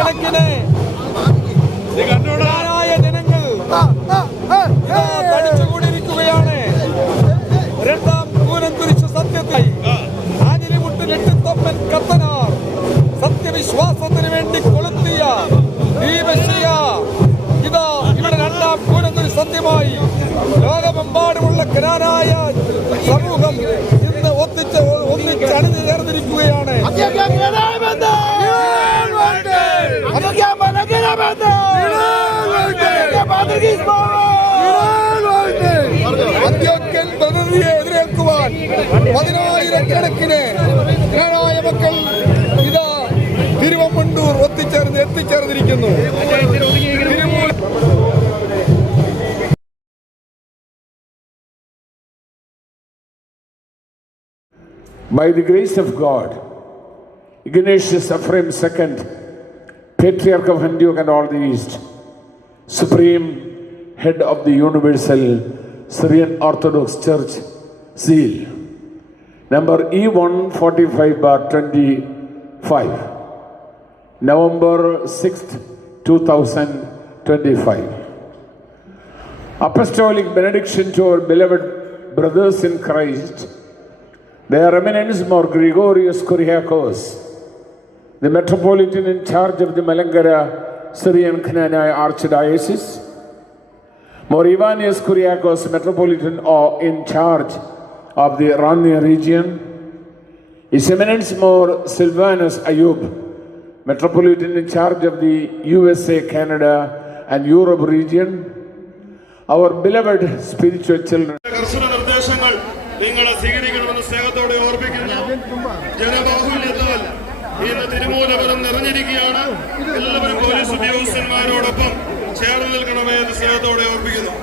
ആയിരക്കണക്കിന് ജനങ്ങൾ തടിച്ചുകൂടിയിരിക്കുകയാണ്. രണ്ടാം കൂനം കുരിശ് സത്യത്തിൽ ആഞ്ഞിലിമുട്ടിലിട്ട് തൊപ്പൻ കത്തനാർ സത്യവിശ്വാസത്തിന് വേണ്ടി കൊളുത്തിയ ദീപശിയ ഇതാ ഇവിടെ രണ്ടാം കൂനം കുരിശ് സത്യമായി ലോകമെമ്പാടുമുള്ള ജ്ഞാനായ സമൂഹം ഇന്ന് ഒന്നിച്ച് അണിഞ്ഞു ചേർന്നിരിക്കുകയാണ്. അന്ത്യോക്യൻ പ്രതിനിധിയെ എതിരേൽക്കുവാൻ 10,000-കണക്കിന് ജ്ഞാനായ മക്കൾ ഇതാ Thiruvambandoor എത്തിച്ചേർന്നിരിക്കുന്നു. By the grace of God, Ignatius Ephraim II, Patriarch of Antioch and all the East, Supreme Head of the Universal Syrian Orthodox Church, seal, number E145/25, November 6th, 2025. Apostolic benediction to our beloved brothers in Christ, their eminence More Gregorius Kyriakos, the Metropolitan in charge of the Malankara Syrian Canaanite Archdiocese, More Ivanius Kyriakos, Metropolitan in charge of the Rania region, His Eminence More Silvanus Ayub, Metropolitan in charge of the USA, Canada and Europe region, our beloved spiritual children. നിങ്ങളെ സ്വീകരിക്കണമെന്ന് സ്നേഹത്തോടെ ഓർപ്പിക്കുന്നു. ജനബാഹുല്യത്താൽ ഇന്ന് തിരുമൂലപുരം നിറഞ്ഞിരിക്കുകയാണ്. എല്ലാവരും police ഉദ്യോഗസ്ഥന്മാരോടൊപ്പം ചേർന്ന് നിൽക്കണമേ എന്ന് സ്നേഹത്തോടെ ഓർപ്പിക്കുന്നു.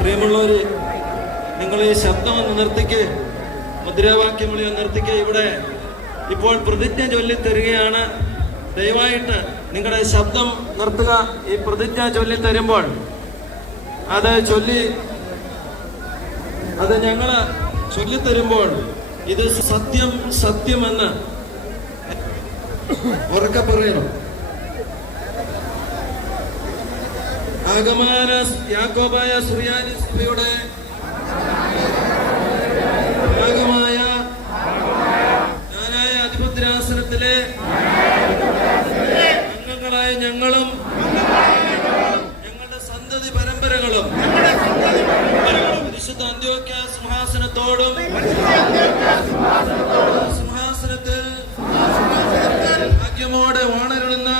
പ്രിയമുള്ളവര്, നിങ്ങളെ ശബ്ദം ഒന്ന് നിർത്തിക്ക്, മുദ്രാവാക്യം വിളി ഒന്ന് നിർത്തിക്ക്. ഇവിടെ ഇപ്പോൾ പ്രതിജ്ഞ ചൊല്ലി തരികയാണ്. ദയവായിട്ട് നിങ്ങളുടെ ശബ്ദം നിർത്തുക. ഈ പ്രതിജ്ഞ ചൊല്ലി തരുമ്പോൾ അത് ഞങ്ങള് ചൊല്ലിത്തരുമ്പോൾ ഇത് സത്യം സത്യമെന്ന് ഉറക്കെ പറയണം. ആഗമന യാക്കോബായ സുറിയാനി സഭയുടെ ഭാഗമായ ജ്ഞാനായ അധിപത്യാസനത്തിലെ അംഗങ്ങളായ ഞങ്ങളും ഞങ്ങളുടെ സന്തതി പരമ്പരകളും പരിശുദ്ധ അന്ത്യോക്യ സിംഹാസനത്തോടും സിംഹാസനത്തിൽ ഭാഗ്യമോടെ വാണരുളുന്ന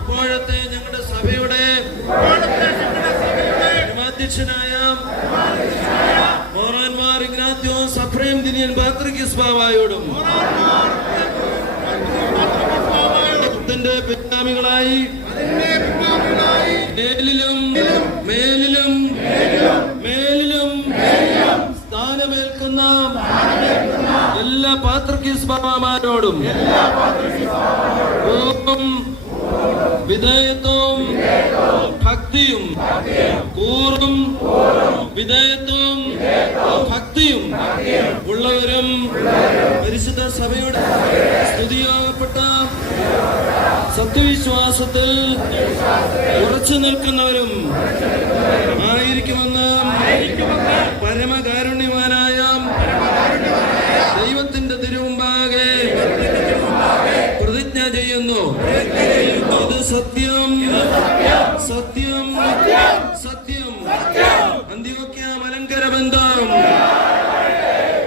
ഇപ്പോഴത്തെ ഞങ്ങളുടെ സഭയുടെ അധ്യക്ഷനായ മോറാൻമാർ ഇഗ്നാത്യോസ് എഫ്രേം ദിനിയൻ പാത്രികീസ് ബാവായോടും ത്തിന്റെ പിൻഗാമികളായി മേലിലും സ്ഥാനമേൽക്കുന്ന എല്ലാ പാത്രികീസ് ബാവാമാരോടും വിധേയത്വവും ഭക്തിയും കൂറും വിധേയത്വവും ഭക്തിയും ഉള്ളവരും പരിശുദ്ധ സഭയുടെ സ്തുതിയാകപ്പെട്ട സത്യവിശ്വാസത്തിൽ ഉറച്ചു നിൽക്കുന്നവരും ആയിരിക്കുമെന്ന് പരമകാരുണ്യവാനായ ദൈവത്തിന്റെ തിരുമുമ്പാകെ പ്രതിജ്ഞ ചെയ്യുന്നു. ഇത് സത്യം സത്യം സത്യം. അന്ത്യോക്യ മലങ്കര ബന്ധം,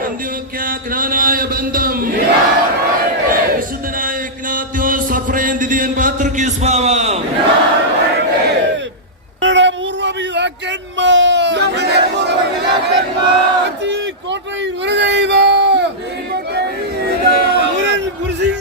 അന്ത്യോക്യ ജ്ഞാനായ ബന്ധം, വിശുദ്ധനായ ഇഗ്നാത്യോസ് എഫ്രേം ദിദിയൻ പാത്രികീസ് ബാവ കോട്ടയിൽ ഒരു ചെയ്ത കുരിശിൽ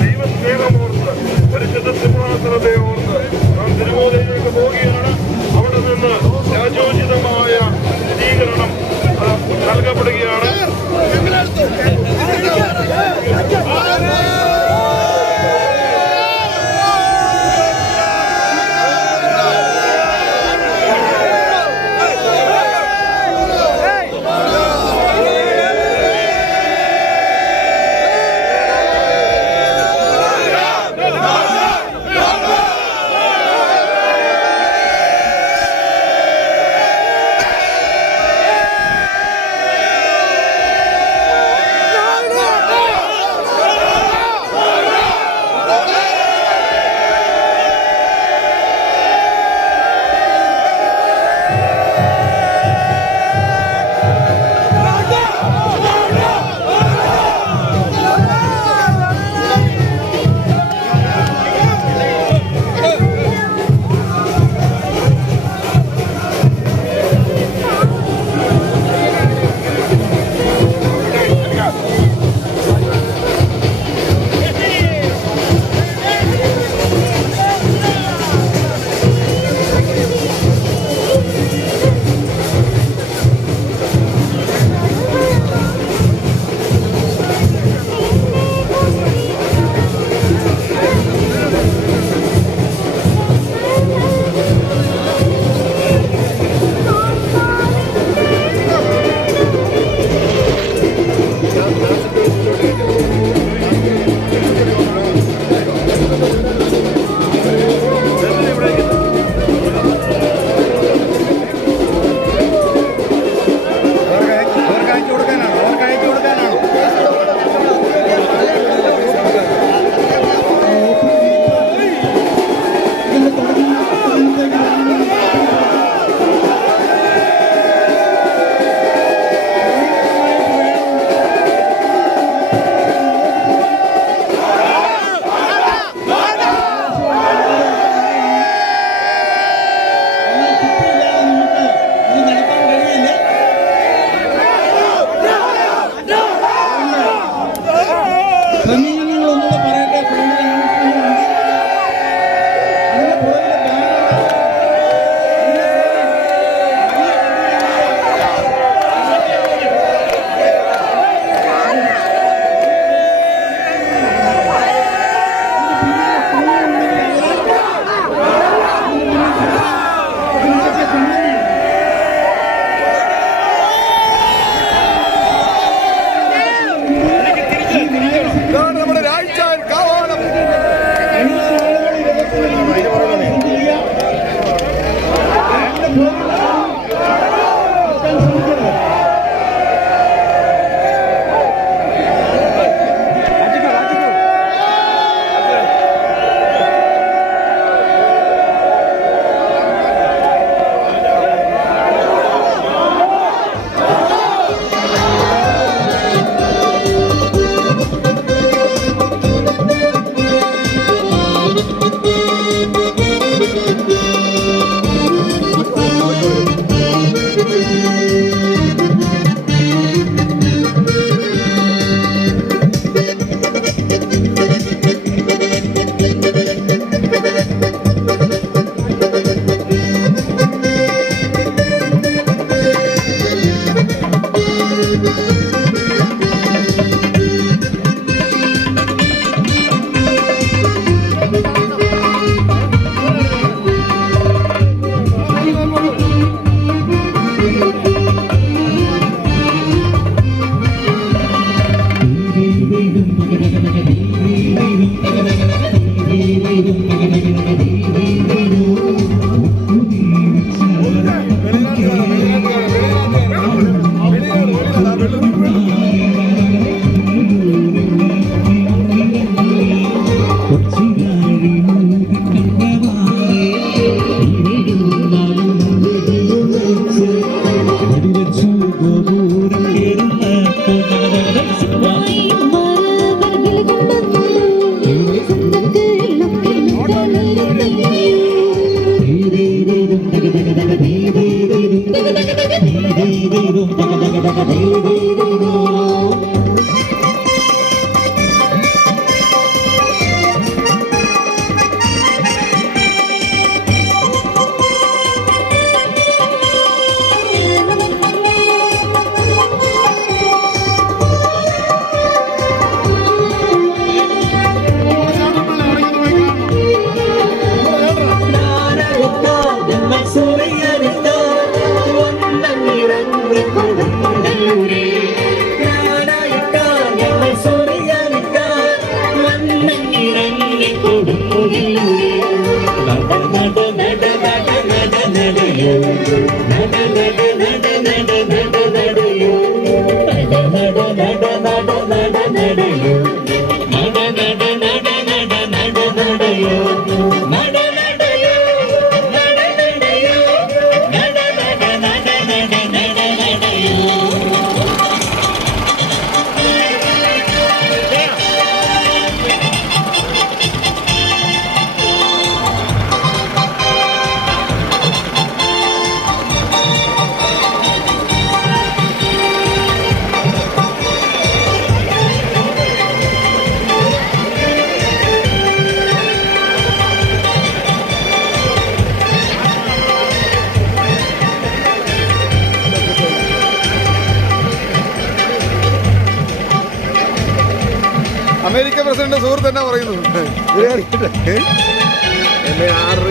ദൈവസ്നേഹമോർത്ത് പരിശുദ്ധ സിംഹാസനത്തെ ഓർത്ത് അമേരിക്ക പ്രസിഡന്റ് സുഹൃത്ത് തന്നെ പറയുന്നു എന്നെ 6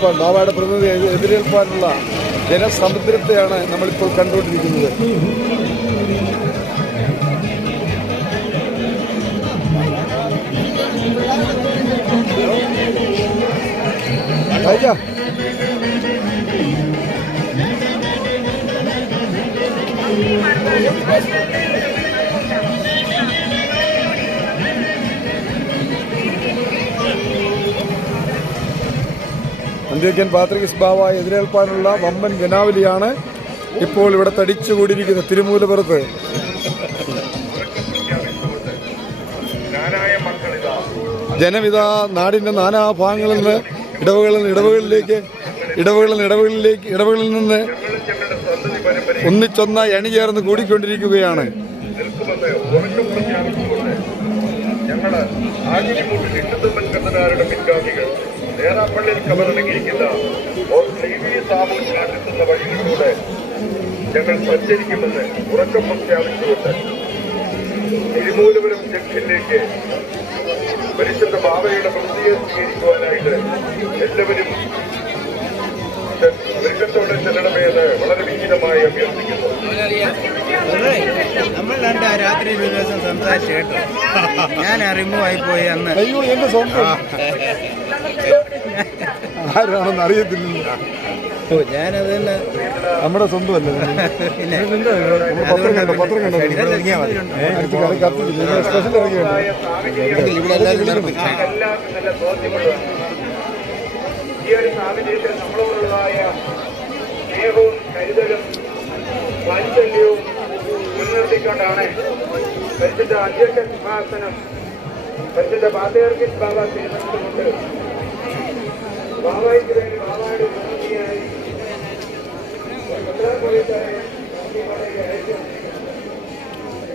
മണിക്ക് ബാബയുടെ പ്രതിനിധി എതിരേൽപ്പാനുള്ള ജനസമുദ്രത്തെയാണ് നമ്മളിപ്പോൾ കണ്ടുകൊണ്ടിരിക്കുന്നത്. അന്ത്യോക്യൻ പാത്രികീസ് ബാവ എതിരേൽപ്പാനുള്ള വമ്പൻ ജനാവലിയാണ് ഇപ്പോൾ ഇവിടെ തടിച്ചുകൂടിയിരിക്കുന്നത് തിരുമൂലപുരത്ത്. ജനമിതാ നാടിൻ്റെ നാനാഭാഗങ്ങളിൽ നിന്ന് ഇടവകളിൽ നിന്ന് ഒന്നിച്ചൊന്നായി അണിചേർന്ന് കൂടിക്കൊണ്ടിരിക്കുകയാണ്. ഞങ്ങള് ആഞ്ഞിലിമൂട്ടിൽ ഹിന്ദുത്വ കന്നനാരുടെ പിൻഗാമികൾ നേരാപ്പള്ളിയിൽ കബറടങ്ങിയിരിക്കുന്ന സാമൂഹ്യത്തിലുള്ള വഴികളിലൂടെ ഞങ്ങൾ സഞ്ചരിക്കുമെന്ന് ഉറക്കം പ്രഖ്യാപിച്ചുകൊണ്ട് തിരുമൂലപുരം ജംഗ്ഷനിലേക്ക് പരിശുദ്ധ ബാബയുടെ പ്രതിയെ സ്വീകരിക്കുവാനായിട്ട് എല്ലാവരും വൃക്ഷത്തോടെ ചെല്ലണമെന്ന് വളരെ വിഹിതമായി അഭ്യർത്ഥിക്കുന്നു. നമ്മൾ രാത്രി ഒരു ദിവസം സംസാരിച്ചു കേട്ടോ. ഞാൻ റിമൂവ് ആയിപ്പോയി അന്ന്. അയ്യോ എന്റെ സ്വന്തം ആരാണെന്ന് അറിയത്തില്ല. ഞാനത് തന്നെ നമ്മുടെ സ്വന്തമല്ല. പത്രം കണ്ടോ സ്പെഷ്യൽ ഈ ഒരു സാഹചര്യത്തിൽ നമ്മളോടുള്ളതായ സ്നേഹവും കരുതലും വാത്സല്യവും മുൻനിർത്തിക്കൊണ്ടാണ് പരിശുദ്ധ അധ്യക്ഷ സിംഹാസനം പരിശുദ്ധ പാത്രിയാർക്കീസ് ബാബ തിരുമനസ്സുകൊണ്ട് ബാബായ്ക്ക് വേണ്ടി ബാബായുടെ പ്രതിനിധിയായി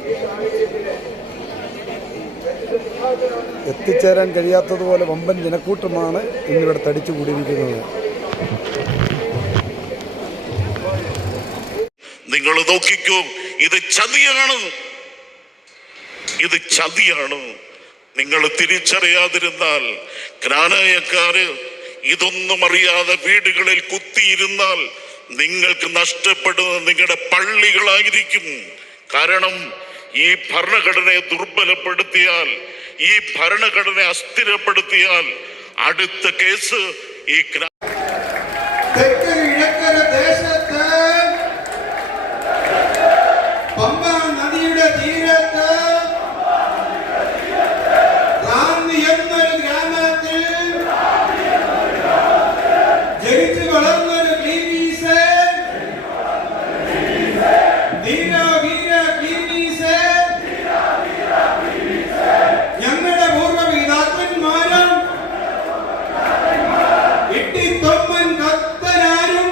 ഈ സാഹചര്യത്തിൽ പരിശുദ്ധ എത്തിച്ചേരാൻ കഴിയാത്തതുപോലെ വമ്പൻ ജനക്കൂട്ടമാണ് ഇന്നിവിടെ തടിച്ചു കൂടിയിരിക്കുന്നത്. നിങ്ങൾ നോക്കിക്കോ, ഇത് ചതിയാണ്, ഇത് ചതിയാണ്. നിങ്ങൾ തിരിച്ചറിയാതിരുന്നാൽ, ജ്ഞാനായക്കാര് ഇതൊന്നും അറിയാതെ വീടുകളിൽ കുത്തിയിരുന്നാൽ നിങ്ങൾക്ക് നഷ്ടപ്പെടുന്നത് നിങ്ങളുടെ പള്ളികളായിരിക്കും. കാരണം ഈ ഭരണഘടനയെ ദുർബലപ്പെടുത്തിയാൽ, ഈ ഭരണഘടനയെ അസ്ഥിരപ്പെടുത്തിയാൽ അടുത്ത കേസ് ഈ ദേശത്ത് പമ്പ നദിയുടെ തീരത്ത് റാന്നി എന്നൊരു ഗ്രാമത്തിൽ ജനിച്ചു വളർന്നൊരു ക്ലീമീസ്, ധീരവീര ക്ലീമീസ്, ഞങ്ങളുടെ പൂർവ്വപിതാക്കന്മാരും ഇട്ടിത്തൊമ്മൻ കത്തനാരും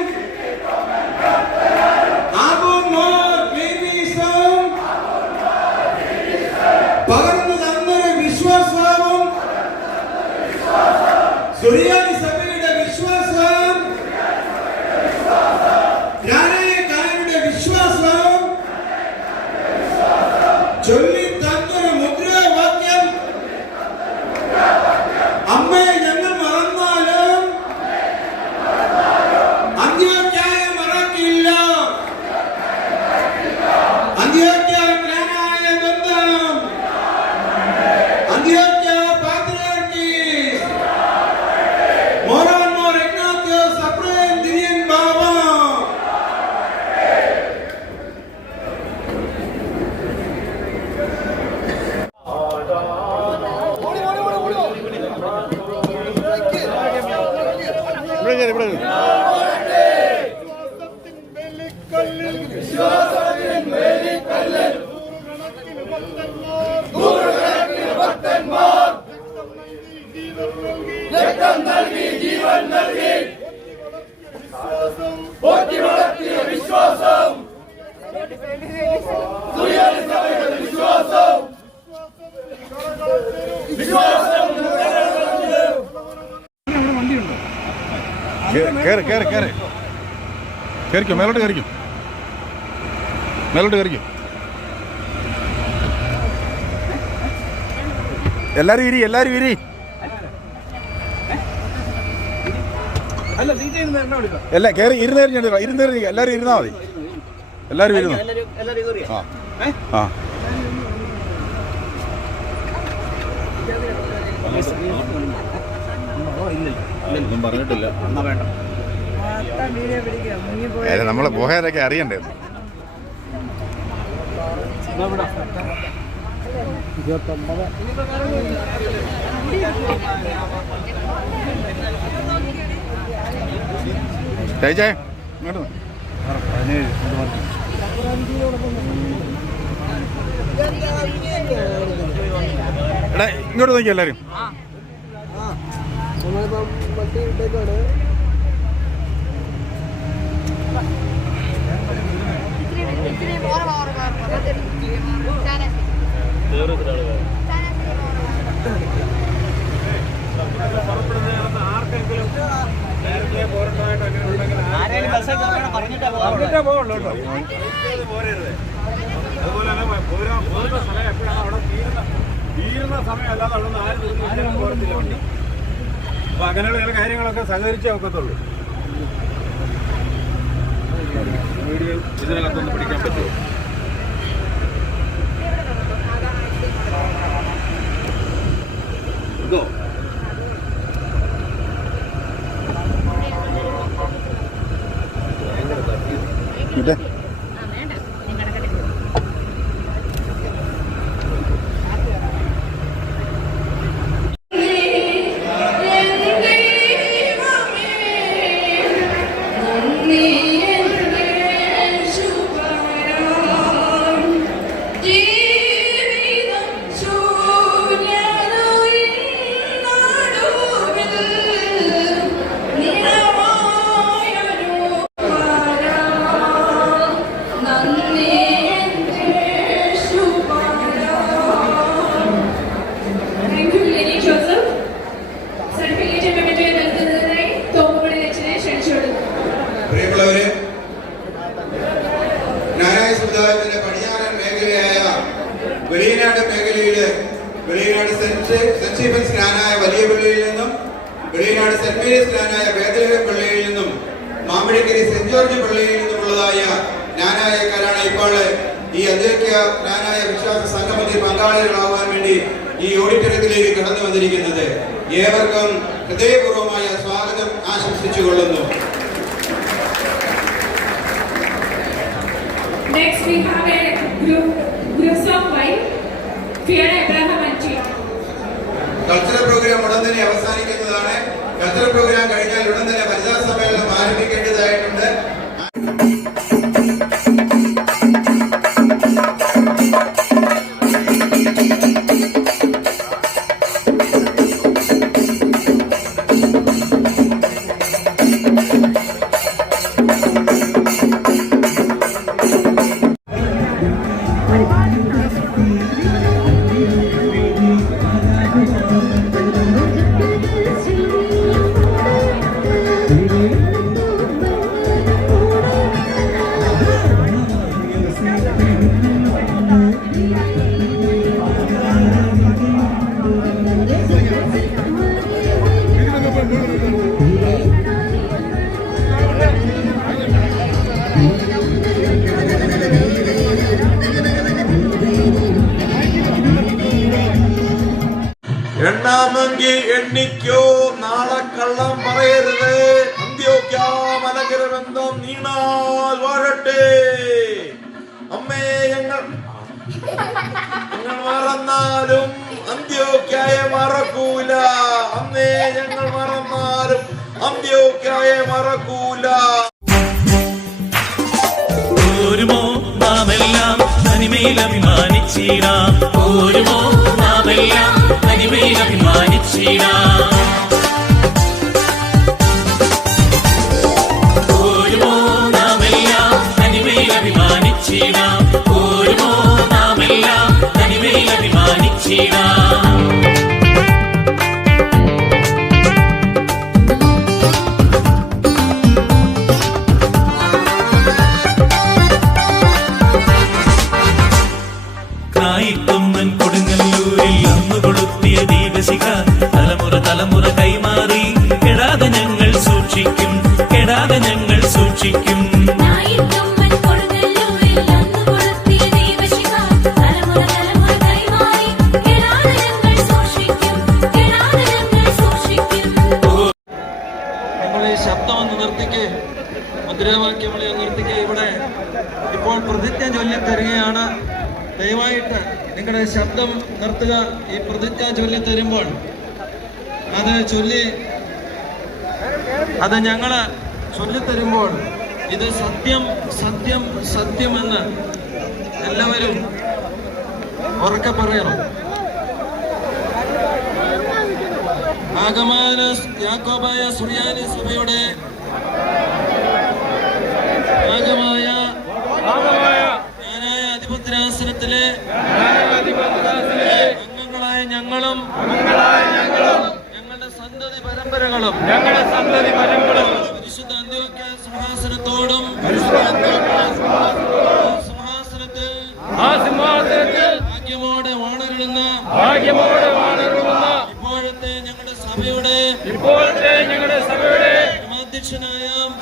പകർന്നു തന്നൊരു വിശ്വാസവും സുറിയാനി സഭയുടെ വിശ്വാസം, ജ്ഞാനായക്കാരുടെ വിശ്വാസം ചൊല്ലി തന്നൊരു മുദ്രാവാക്യം, അമ്മയെ ഞങ്ങൾ മറന്നാലും അന്ത്യോക്യായ മറക്കില്ല. അന്ത്യോക്യ ജ്ഞാനായ ബന്ധം, Antioquia Patriarchis, more and more Ignatius Supreme Dinian Baba. കയറിക്കോ, മേലോട്ട് കയറിക്കും, മേലോട്ട് കയറിക്കും. എല്ലാരും ഇരി, എല്ലാരും ഇരി. അല്ല കയറി ഇരുന്നേരി, എല്ലാരും ഇരുന്നാ മതി. എല്ലാരും ഇരുന്നു. ആ ഒന്നും പറഞ്ഞിട്ടില്ല. നമ്മളെ പോയാലൊക്കെ അറിയണ്ടേ. ചേച്ചേ ഇങ്ങോട്ട് എടാ ഇങ്ങോട്ട് നോക്കി എല്ലാരും. തീരുന്ന സമയമല്ലാതെ അവിടെ നിന്ന് ആരും പോരത്തില്ല വണ്ടി. അപ്പൊ അങ്ങനെയുള്ള ചില കാര്യങ്ങളൊക്കെ സഹകരിച്ചേ ഒക്കത്തുള്ളൂ. വീഡിയോ ഇതിനകത്തൊന്ന് പിടിക്കാൻ പറ്റുമോ? ഇതോ ഇതേ വെളിയനാട് മേഖലയില് വെളിയനാട് സെന്റ് സ്റ്റീഫൻസ് ജ്ഞാനായ വലിയ പള്ളിയിൽ നിന്നും വെളിയനാട് സെന്റ് മേരീസ് ജ്ഞാനായ ബേത്ലഹേം പള്ളിയിൽ നിന്നും മാമ്പഴക്കരി സെന്റ് ജോർജ് പള്ളിയിൽ നിന്നുമുള്ളതായ ജ്ഞാനായക്കാരാണ് ഇപ്പോൾ ഈ അന്ത്യോക്യ ജ്ഞാനായ വിശ്വാസ സംഗമത്തിൽ പങ്കാളികളാവാൻ വേണ്ടി ഈ ഓഡിറ്റോറിയത്തിലേക്ക് കടന്നു വന്നിരിക്കുന്നത്. ഏവർക്കും ഹൃദയപൂർവമായ സ്വാഗതം ആശംസിച്ചുകൊള്ളുന്നു. Next we have a groups of wife, Fiona Abraham and Chief. Cultural programme ഉടൻ തന്നെ അവസാനിക്കുന്നതാണ്. കൾച്ചറൽ പ്രോഗ്രാം കഴിഞ്ഞാൽ ഉടൻ തന്നെ വനിതാ സമ്മേളനം ആരംഭിക്കേണ്ടതായിട്ടുണ്ട്. എണ്ണാമെങ്കിൽ എണ്ണിക്കോ, നാളെ കള്ളം പറയരുത്. അന്ത്യോക്യ മലങ്കര ബന്ധം നീണാൽ വാഴട്ടെ. അമ്മേ ഞങ്ങൾ മറന്നാലും അന്ത്യോക്യയെ മറക്കൂല. അമ്മേ ഞങ്ങൾ മറന്നാലും അന്ത്യോക്യയെ മറക്കൂല. ഓരുമോ നാമെല്ലാം തനിമയിൽ അഭിമാനിച്ചിടാം. ഓരുമോ നാമെല്ലാം തനിമയിൽ അഭിമാനിച്ചിടാം. ഓരുമോ നാമെല്ലാം തനിമയിൽ അഭിമാനിച്ചിടാം. ഓരുമോ നാമെല്ലാം തനിമയിൽ അഭിമാനിച്ചിടാം. കായിക്കൊമ്പൻ കൊടുങ്ങല്ലൂരിൽ അന്ന് കൊളുത്തിയ ദീപശിഖ തലമുറ തലമുറ കൈമാറി കെടാതെ ഞങ്ങൾ സൂക്ഷിക്കും, കെടാതെ ഞങ്ങൾ സൂക്ഷിക്കും. നിങ്ങളെ ശബ്ദം ഒന്ന് നിർത്തിക്ക്, മുദ്രാവാക്യങ്ങളെ നിർത്തിക്ക്. ഇവിടെ ഇപ്പോൾ പ്രതിജ്ഞ ചൊല്ലിത്തരികയാണ്. ദയവായിട്ട് നിങ്ങളുടെ ശബ്ദം നിർത്തുക. ഈ പ്രതിജ്ഞ ചൊല്ലിത്തരുമ്പോൾ അത് ഞങ്ങള് ചൊല്ലിത്തരുമ്പോൾ ഇത് സത്യം സത്യം സത്യമെന്ന് എല്ലാവരും ഉറക്കെ പറയണം. ആഗമന യാക്കോബായ സുറിയാനി സഭയുടെ ആഗമായ ജ്ഞാനായ അധിപത്യാസനത്തിലെ അംഗങ്ങളായ ഞങ്ങളും ഞങ്ങളുടെ സന്തതി പരമ്പരകളും പരിശുദ്ധ അന്ത്യോക്യ സിംഹാസനത്തോടും സിംഹാസനത്തിൽ ഭാഗ്യമോടെ വാണരുളുന്ന ഇപ്പോഴത്തെ ഞങ്ങളുടെ സഭയുടെ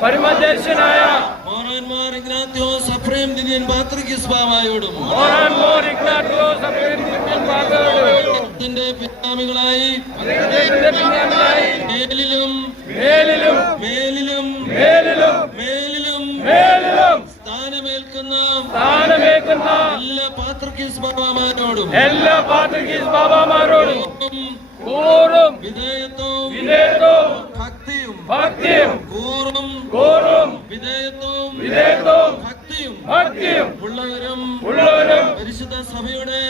പരമാധ്യക്ഷനായ മോറാൻമാർ ഇഗ്നാത്യോസ് അഫ്രേം ദിനിയൻ പാത്രികീസ് ബാവായോടും ത്തിന്റെ പിൻഗാമികളായി മേലിലും സ്ഥാനമേൽക്കുന്ന എല്ലാ പാത്രികീസ് ബാബാമാരോടും വിധേയത്വവും ഭക്തിയും കൂറും വിധേയത്വവും ഭക്തിയും ഉള്ളവരും പരിശുദ്ധ സഭയുടെ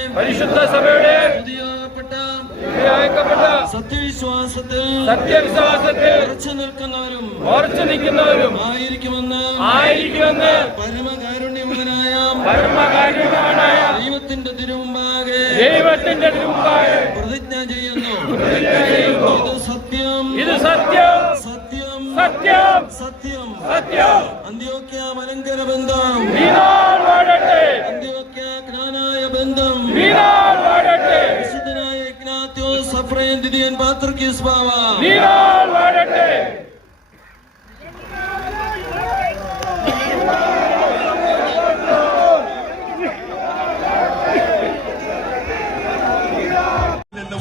സത്യവിശ്വാസത്തിൽ ഉറച്ചു നിൽക്കുന്നവരും ആയിരിക്കുമെന്ന് പരമകാരുണ്യവാനായ ദൈവത്തിന്റെ തിരുമുമ്പാകെ പ്രതിജ്ഞ ചെയ്യുന്നു. ഇത് സത്യം അന്ത്യോക്യ മലങ്കര ബന്ധം, അന്ത്യോക്യ ജ്ഞാനായ ബന്ധം വിശുദ്ധനായ ഇഗ്നാത്യോസ് അഫ്രേം ദിദിയൻ പാത്രിക്കീസ് ബാവ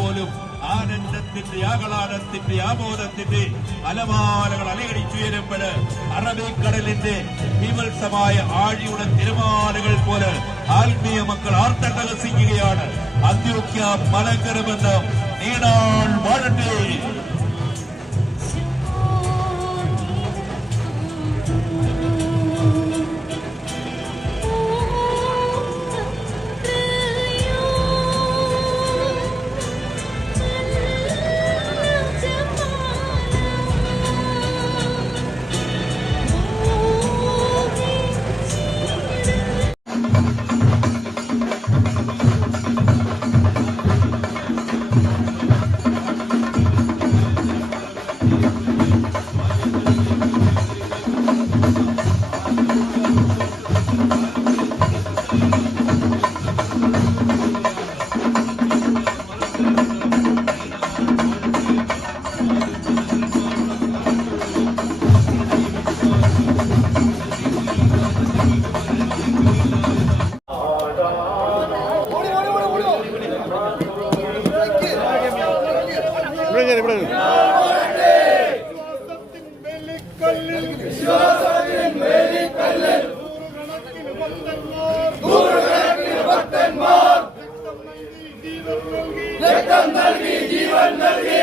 പോലും ആനന്ദത്തിന്റെ ആഹ്ലാദത്തിന്റെ ആമോദത്തിന്റെ അലമാലകൾ അലയടിച്ചുയരുമ്പോൾ അറബിക്കടലിന്റെ വിമത്സമായ ആഴിയുടെ തിരമാലകൾ പോലെ ആത്മീയ മക്കൾ ആർത്തട്ടഹസിക്കുകയാണ്. അന്ത്യോക്യ മലങ്കരമെന്ന് നീണാൾ വാഴട്ടെ. ജീവൻ നൽകി